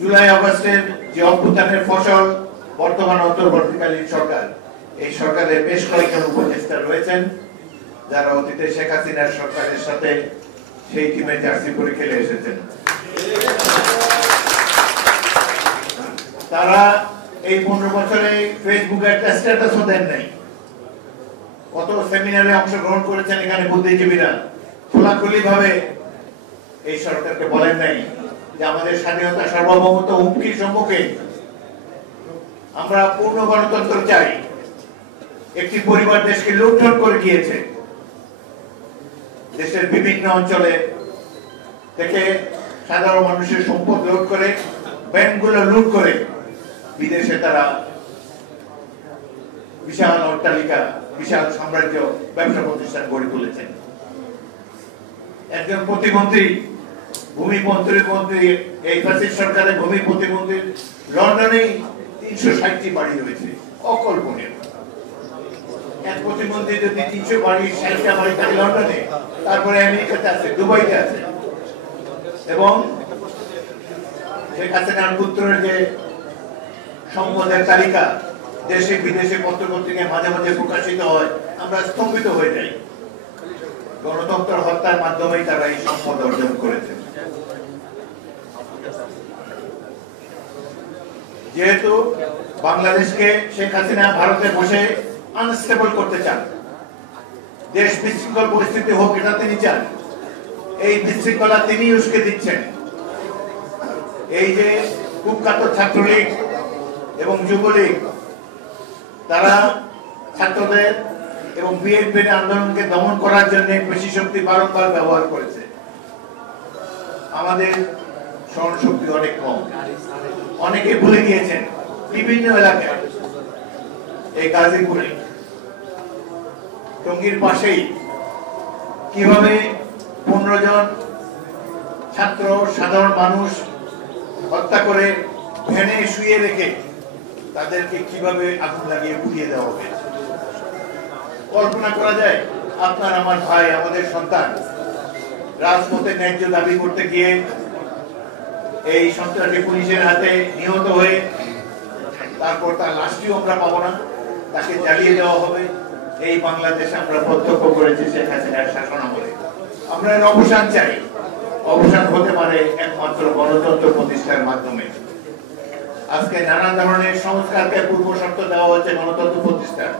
জুলাই আগস্টের যে অভ্যুত্থানের ফসল বর্তমান অন্তর্বর্তীকালীন সরকার, এই সরকারের বেশ কয়েকজন উপদেষ্টা রয়েছেন যারা অতীতে শেখ হাসিনার সরকারের সাথে সেই টিমে জার্সি পরে খেলে এসেছেন। তারা এই 15 বছরে ফেসবুকে একটা স্ট্যাটাসও দেন নাই। কত সেমিনারে অংশগ্রহণ করেছেন এখানে বুদ্ধিজীবীরা, খোলাখুলি ভাবে এই সরকারকে বলেন নাই যে আমাদের স্বাধীনতা সার্বভৌমত্ব হুমকির সম্মুখে, আমরা পূর্ণ গণতন্ত্র চাই। একটি পরিবার দেশকে লুণ্ঠন করে গিয়েছে, দেশের বিভিন্ন অঞ্চলে থেকে সাধারণ মানুষের সম্পদ লুট করে, ব্যাংকগুলো লুট করে বিদেশে তারা বিশাল অট্টালিকা, বিশাল সাম্রাজ্য, ব্যবসা প্রতিষ্ঠান গড়ে তুলেছেন। একজন প্রতিমন্ত্রী, ভূমি মন্ত্রী, এই ফ্যাসিস্ট সরকারের ভূমি প্রতিমন্ত্রী লন্ডনে 360টি বাড়ি রয়েছে, অকল্পনীয়। এক প্রতিমন্ত্রী যদি 300 বাড়ি, 60টা বাড়ি থাকে লন্ডনে, তারপরে আমেরিকাতে আছে, দুবাইতে আছে। এবং শেখ হাসিনার পুত্রের যে সম্পদের তালিকা দেশে বিদেশে পত্রপত্রিকায় মাঝে মাঝে প্রকাশিত হয়, আমরা স্তম্ভিত হয়ে যাই। গণতন্ত্র হত্যার মাধ্যমেই তারা এই সম্পদ অর্জন করেছে। যেহেতু বাংলাদেশকে শেখ হাসিনা ভারতে বসে আনস্টেবল করতে চান, দেশ বিশৃঙ্খল পরিস্থিতি হোক এটা তিনি চান, এই বিশৃঙ্খলা তিনি উস্কে দিচ্ছেন। এই যে কুখ্যাত ছাত্রলীগ এবং যুবলীগ, তারা ছাত্রদের এবং বিএনপির আন্দোলনকে দমন করার জন্য পেশি শক্তি বারংবার ব্যবহার করেছে। আমাদের স্মরণশক্তি অনেক কম, অনেকে ভুলে গিয়েছেন বিভিন্ন এলাকায়, এই গাজীপুরে টঙ্গীর পাশেই কিভাবে 15 জন ছাত্র সাধারণ মানুষ হত্যা করে ভ্যানে শুয়ে রেখে তাদেরকে কিভাবে আগুন লাগিয়ে পুড়িয়ে দেওয়া হবে। কল্পনা করা যায়? আপনার আমার ভাই, আমাদের সন্তান রাজপথে ন্যায্য দাবি করতে গিয়ে এই সন্ত্রাসী পুলিশের হাতে নিহত হয়ে তারপর তার লাশটিও আমরা পাবো না, তাকে জ্বালিয়ে দেওয়া হবে। এই বাংলাদেশে আমরা প্রত্যক্ষ করেছি শেখ হাসিনার শাসনামলে। আমরা এর অবসান চাই। অবসান হতে পারে একমাত্র গণতন্ত্র প্রতিষ্ঠার মাধ্যমে। আজকে নানা ধরনের সংস্কারকে পূর্ব শর্ত দেওয়া হচ্ছে গণতন্ত্র প্রতিষ্ঠার।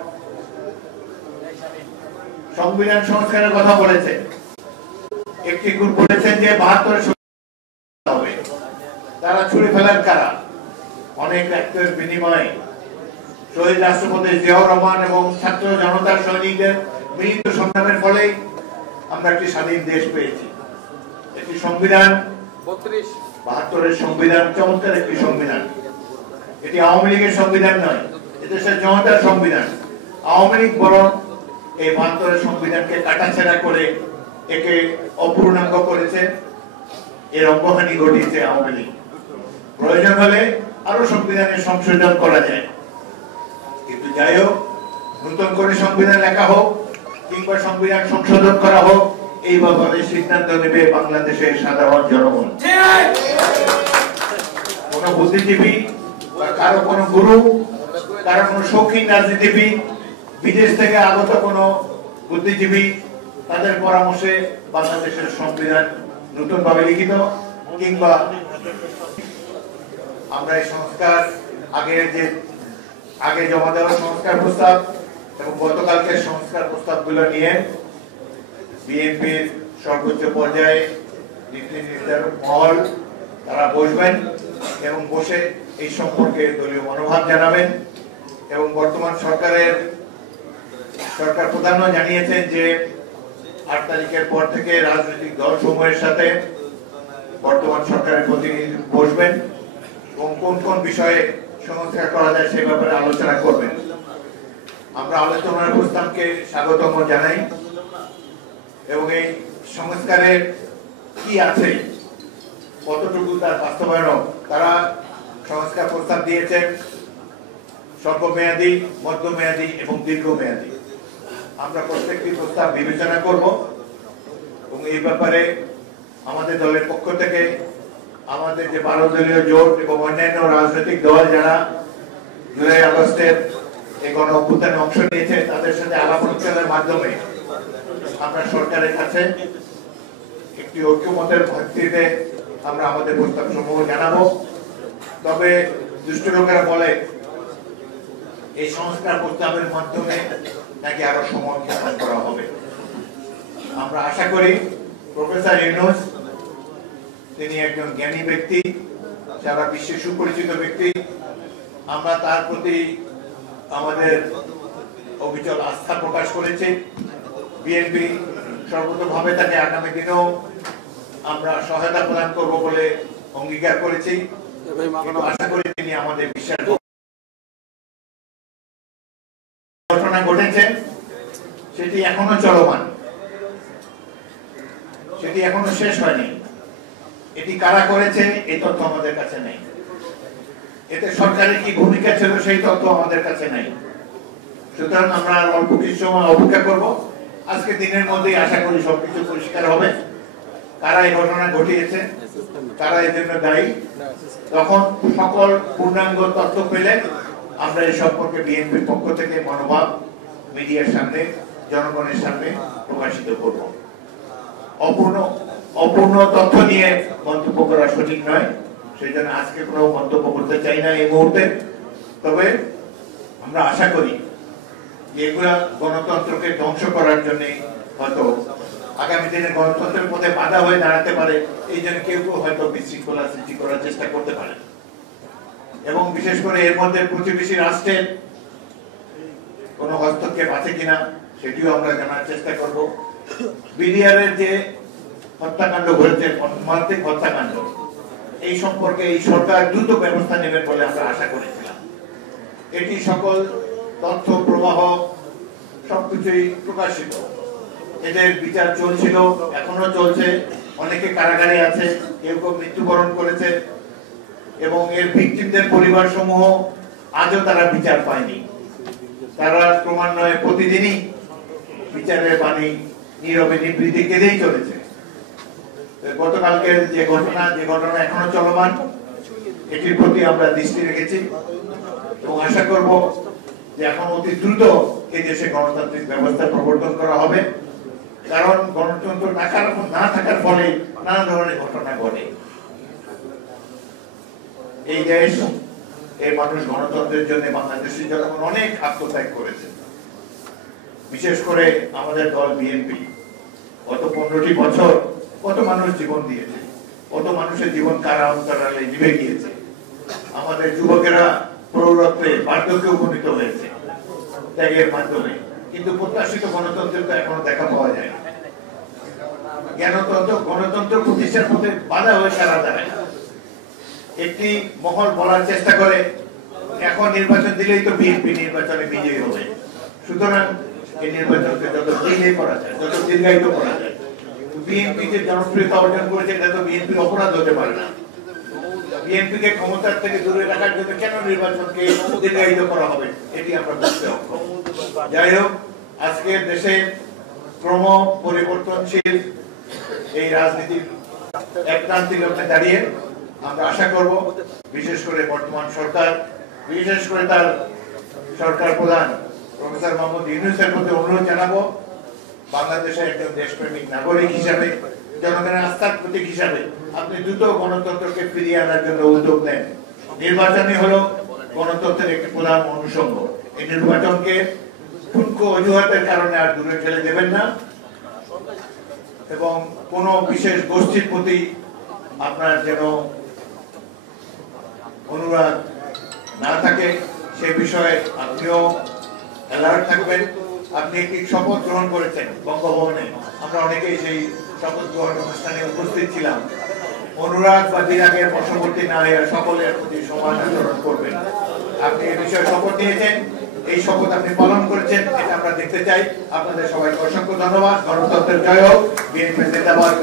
সংবিধান সংস্কারের কথা বলেছে, একটি গ্রুপ বলেছেন যে 72 হবে। তারা ছুড়ে ফেলার কারা? অনেক রক্তের বিনিময়ে শহীদ রাষ্ট্রপতি জিয়াউর রহমান এবং ছাত্র জনতার সৈনিকদের মিলিত সংগ্রামের ফলে আমরা একটি স্বাধীন দেশ পেয়েছি। একটি সংবিধান, 72-এর সংবিধান চমৎকার একটি সংবিধান। এটি আওয়ামী লীগের সংবিধান নয়, এদেশের জনতার সংবিধান। আওয়ামী লীগ বরং এই 72-এর সংবিধানকে কাটাছেঁড়া করে একে অপূর্ণাঙ্গ করেছে, এর অঙ্গহানি ঘটিয়েছে আওয়ামী লীগ। প্রয়োজন হলে আরো সংবিধানের সংশোধন করা যায়, কিন্তু যাই হোক, নতুন করে সংবিধান লেখা হোক কিংবা সংবিধান সংশোধন করা হোক, এই ব্যাপারে সিদ্ধান্ত নেবে বাংলাদেশের সাধারণ জনগণ। কোন বুদ্ধিজীবী বা কারো কোন গুরু, কারো কোন শৌখিন রাজনীতিবিদ, বিদেশ থেকে আগত কোন বুদ্ধিজীবী, তাদের পরামর্শে বাংলাদেশের সংবিধান নতুন ভাবে লিখিত কিংবা আমরা এই সংস্কার আগে জমা দেওয়া সংস্কার প্রস্তাব এবং গতকালকে সংস্কার প্রস্তাবগুলো নিয়ে বিএনপির সর্বোচ্চ পর্যায়ে নীতি নির্ধারক মহল তারা বসবেন এবং বসে এই সম্পর্কে দলীয় মনোভাব জানাবেন। এবং বর্তমান সরকার প্রধানও জানিয়েছেন যে 8 তারিখের পর থেকে রাজনৈতিক দল সমূহের সাথে বর্তমান সরকারের প্রতিনিধি বসবেন এবং কোন কোন বিষয়ে সংস্কার করা যায় সে ব্যাপারে আলোচনা করবেন। আমরা আলোচনার প্রস্তাবকে স্বাগতম জানাই এবং এই সংস্কারের কি আছে, কতটুকু তার বাস্তবায়ন, তারা সংস্কার প্রস্তাব দিয়েছেন স্বল্পমেয়াদী, মধ্যমেয়াদী এবং দীর্ঘমেয়াদী। আমরা প্রত্যেকটি প্রস্তাব বিবেচনা করব এবং এই ব্যাপারে আমাদের দলের পক্ষ থেকে আমাদের যে 12 দলীয় জোট এবং অন্যান্য রাজনৈতিক দল যারা জুলাই আগস্টের এই গণ অভ্যুত্থানে অংশ নিয়েছে তাদের সাথে আলাপ আলোচনার মাধ্যমে আমরা সরকারের কাছে একটি ঐক্যমতের ভিত্তিতে আমরা আমাদের প্রস্তাব সমূহ জানাবো। তবে দুষ্ট লোকেরা বলে এই সংস্কার প্রস্তাবের মাধ্যমে নাকি আরো সময় ক্ষেপণ করা হবে। আমরা আশা করি প্রফেসর ইউনূস তিনি একজন জ্ঞানী ব্যক্তি, সারা বিশ্বে সুপরিচিত ব্যক্তি। আমরা তার প্রতি আমাদের অবিচল আস্থা প্রকাশ করেছি। বিএনপি সর্বতভাবে তাকে আগামী দিনেও আমরা সহায়তা প্রদান করব বলে অঙ্গীকার করেছি। আশা করি তিনি আমাদের বিশ্বাস ঘটনা ঘটেছে সেটি এখনো চলমান, সেটি এখনো শেষ হয়নি। এটি কারা করেছে এই তথ্য আমাদের কাছে নেই, এতে সরকারের কি ভূমিকা ছিল সেই তথ্য আমাদের কাছে নেই। সুতরাং আমরা অল্প কিছু সময় অপেক্ষা করব। আজকে দিনের মধ্যেই আশা করি সবকিছু পরিষ্কার হবে, কারা এই ঘটনা ঘটিয়েছে, কারা এর জন্য দায়ী। তখন সকল পূর্ণাঙ্গ তথ্য পেলে আমরা এই সম্পর্কে বিএনপির পক্ষ থেকে মনোভাব মিডিয়ার সামনে, জনগণের সামনে প্রকাশিত করব। অপূর্ণ তথ্য নিয়ে মন্তব্য করা সঠিক নয়, সেই জন্য আজকে কোনো মন্তব্য করতে চাই না এই মুহূর্তে। তবে আমরা আশা করি যে এগুলা গণতন্ত্রকে ধ্বংস করার জন্য হয়তো আগামী দিনে গণতন্ত্রের পথে বাধা হয়ে দাঁড়াতে পারে, এই জন্য কেউ কেউ হয়তো বিশৃঙ্খলা সৃষ্টি করার চেষ্টা করতে পারে। এবং বিশেষ করে এর মধ্যে প্রতিবেশী রাষ্ট্রের কোন হস্তক্ষেপ আছে কিনা সেটিও আমরা জানার চেষ্টা করব। বিডিআরের যে হত্যাকাণ্ড ঘটেছে, মর্মান্তিক হত্যাকাণ্ড, এই সম্পর্কে এই সরকার দ্রুত ব্যবস্থা নেবেন বলে আমরা আশা করেছিলাম। এটি সকল তথ্য প্রবাহ সবকিছুই প্রকাশিত। এদের বিচার চলছিল, এখনো চলছে, অনেকে কারাগারে আছে, কেউ কেউ মৃত্যুবরণ করেছে এবং এর ভিকটিমদের পরিবার সমূহ আজও তারা বিচার পায়নি। তারা ক্রমান্বয়ে প্রতিদিনই বিচারের বাণী নীরবে নিবৃত্তি কেঁদেই চলেছে। গতকালকের যে ঘটনা এখনো চলমান, এটির প্রতি আমরা দৃষ্টি রেখেছি এবং আশা করব যে এখন অতি দ্রুত এই দেশে গণতান্ত্রিক ব্যবস্থা প্রবর্তন করা হবে। কারণ গণতন্ত্র না থাকার ফলে নানা ধরনের ঘটনা ঘটে। এই দেশ, এই মানুষ গণতন্ত্রের জন্য বাংলাদেশের জনগণ অনেক আত্মত্যাগ করেছে। বিশেষ করে আমাদের দল বিএনপি গত 15টি বছর কত মানুষ জীবন দিয়েছে, কত মানুষের জীবন কারা অন্তরালে নিভে গিয়েছে। আমাদের যুবকেরা প্রৌঢ়ত্বে বার্ধক্যে উপনীত হয়েছে ত্যাগের মাধ্যমে, কিন্তু প্রত্যাশিত গণতন্ত্রের তো এখনো দেখা পাওয়া যায় না। গণতন্ত্র প্রতিষ্ঠার পথে বাধা হয়ে কারা দাঁড়ায়। একটি মহল বলার চেষ্টা করে এখন নির্বাচন দিলেই তো বিএনপি নির্বাচনে বিজয়ী হবে, সুতরাং এই নির্বাচনকে যত ডিলে করা যায়, যত দীর্ঘায়িত করা যায়। বিএনপি যে জনপ্রিয়তা অর্জন করেছে এটা তো বিএনপির অপরাধ হতে পারে না। বিএনপিকে ক্ষমতার থেকে দূরে রাখার জন্য কেন নির্বাচনকে দীর্ঘায়িত করা হবে, এটি আমরা বুঝতে অক্ষম। যাই হোক, আজকে দেশে ক্রম পরিবর্তনশীল এই রাজনীতির এক প্রান্তিকে দাঁড়িয়ে আমরা আশা করব বিশেষ করে বর্তমান সরকার, বিশেষ করে তার সরকার প্রধান প্রফেসর মোহাম্মদ ইউনূসের প্রতি অনুরোধ জানাবো, বাংলাদেশের একজন দেশপ্রেমিক নাগরিক হিসাবে, জনগণের আস্থার প্রতীক হিসাবে আপনি দ্রুত গণতন্ত্রকে ফিরিয়ে আনার জন্য উদ্যোগ নেন। নির্বাচনই হলো গণতন্ত্রের একটি প্রধান অনুষঙ্গ। এই নির্বাচনকে ঠুনকো অজুহাতের কারণে আর দূরে ঠেলে দেবেন না এবং কোন বিশেষ গোষ্ঠীর প্রতি আপনার যেন অনুরাগ না থাকে সে বিষয়ে আপনিও অ্যালার্ট থাকবেন। আপনি একটি শপথ গ্রহণ করেছেন বঙ্গভবনে, আমরা অনেকেই সেই শপথ গ্রহণ অনুষ্ঠানে উপস্থিত ছিলাম। অনুরাগ বা বিরাগের বশবর্তী না হয়ে সকলের প্রতি সমান আচরণ করবেন। আপনি এই বিষয়ে শপথ নিয়েছেন, এই শপথ আপনি পালন করেছেন, এটা আমরা দেখতে চাই। আপনাদের সবাইকে অসংখ্য ধন্যবাদ। গণতন্ত্রের জয় হোক। বিএনপি জিন্দাবাদ।